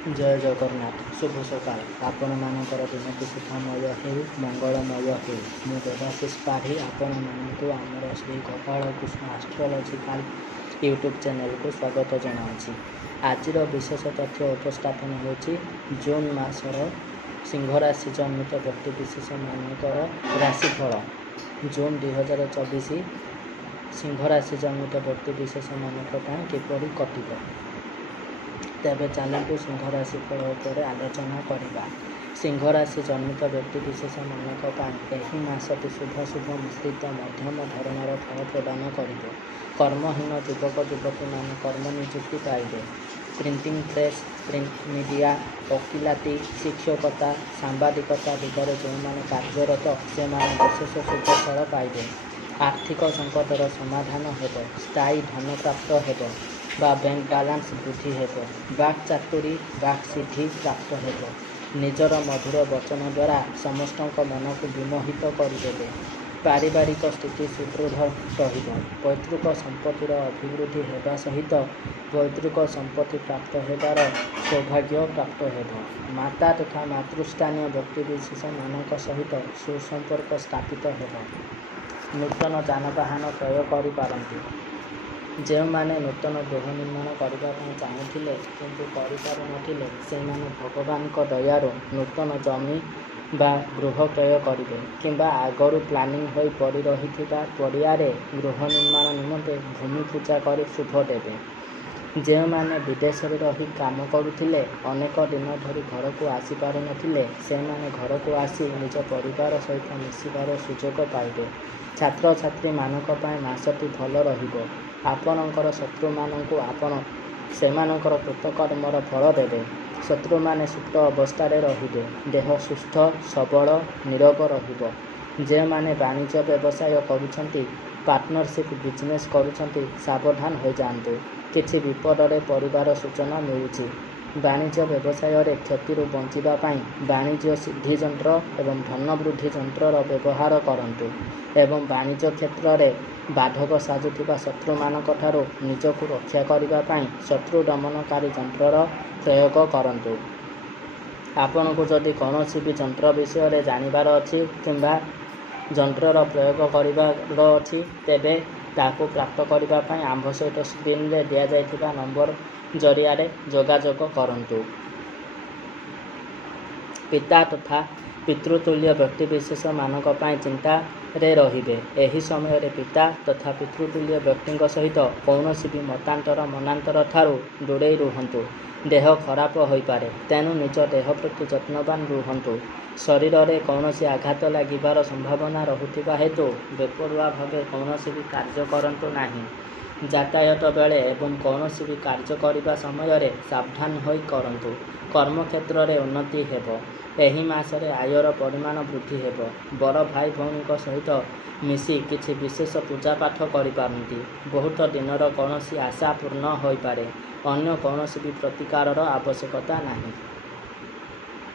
जय जगन्नाथ शुभ सकाल आपण मानकर दिन को सुखमय हो मंगलमय हो मु देवाशीष पाढ़ी आपण मानू आमर Shri Gopal Krishna astrological YouTube channel को स्वागत जनावि। आज विशेष तथ्य उपस्थापन होची जून मासर सिंह राशि जन्मित व्यक्ति विशेष मानकर राशिफल जून 2024 सिंह राशि जन्मित व्यक्ति विशेष मानक किपरि कटिब। तेरे चलतु सिंह राशि फल पर आलोचना करवा। सिंह राशि जन्मित व्यक्ति विशेष मानक मासटी शुभ शुभ मिश्रित मध्यम धरणर फल प्रदान कर। कर्महीन युवक युवती मान कर्म नियुक्ति पाइबे। प्रिंटिंग प्रेस प्रिंट मीडिया वकिलाती शिक्षकता सांबादिकता दिगरे जो मैंने कार्यरत से विशेष शुभ फल पाइबे। आर्थिक संकटर समाधान हेब। स्थायी धन प्राप्त हेब बा बैंक बैलेंस वृद्धि हेब। बाक चातुरी बाक सिद्धि प्राप्त हेब। निजर मधुर वचन द्वारा समस्त मन को विमोहित करदे। पारिवारिक स्थिति सुदृढ़ रहिब। पैतृक संपत्तिर अभिवृद्धि हेबा सहित पैतृक संपत्ति प्राप्त हेबार सौभाग्य प्राप्त हेब। माता तथा मातृस्थानीय व्यक्ति विशेष मानक सहित सुसंपर्क स्थापित हेब। नूतन जानवाहन क्रय करिपारंती। जो मैंने नूतन गृह निर्माण करने चाहूले किंतु करें से भगवान दयारू नूतन जमी बा गृह क्रय करेंगे किंबा आगरू प्लानिंग हो पड़ी रही पड़िया गृह निर्माण निमंते भूमि पूजा कर शुभ देवे। जो मैंने विदेश रही काम करुले अनेक दिन धरी घर को आसीपार नथिले से माने घर को आसी निज परिवार सहित मिशिबार सुजोग पाइबे। छात्र छात्री मानक मासटी भल रहिबो। आपणकर शत्रु मानक आपण सेमानकर कृतकर्मर फल देवे। शत्रु माने सुप्त अवस्था रहिबे। देह सुस्थ सबल निरोग रहिबो। जे माने वाणिज्य व्यवसाय करुछंती पार्टनरशिप बिजनेस करुछंती सावधान हो जातु। किछि विपदरे परिवार सूचना मिलुछि। वाणिज्य व्यवसाय रे क्षति बंचिबा पई वाणिज्य सिद्धि यंत्र एवं धन वृद्धि यंत्रर व्यवहार करंतु एवं वाणिज्य क्षेत्र रे बाधक साजुथिबा शत्रु मानक ठारो निजको रक्षा करिबा पई शत्रु दमनकारी यंत्रर प्रयोग करंतु। आपण को जदि कौनसी भी यंत्र विषय रे जानिबार अछि किंबा यंत्रर प्रयोग करिबार अछि तेबे ताको प्राप्त करिबा पई आंभ सहित स्क्रीन रे दिया जाइथिबा नंबर जरिया रे जोगाजोग करंतु। पिता तथा पितृतुल्य व्यक्ति विशेष मानक पई चिंता रे रहिबे। एही समय रे पिता तथा पितृतुल्य व्यक्ति सहित कौनसी भी मतांतर मनांतर ठारू दूरे रुहंतु। देह खराब होई पारे तेणु निज देह प्रति जत्नवान रुहंतु। शरीर में कौनसी आघात लागिबार संभावना रहुथिबा हेतु बेपरुआ भावे कौनसी भी कार्य करंतु नाही। यातायात बेले एवं कौनसी भी कार्य करिबा समय रे सावधान होई करंतु। कर्म क्षेत्र रे उन्नति हेब। एही मासरे आयर परिमाण वृद्धि हेब। बड़ भाई भौणी सहित मिसी किछि विशेष पूजा पाठ करिपारंती। बहुत दिनर कौनसी आशा पूर्ण होई पारे। अन्य कौनसी भी प्रतिकारर आवश्यकता नाही।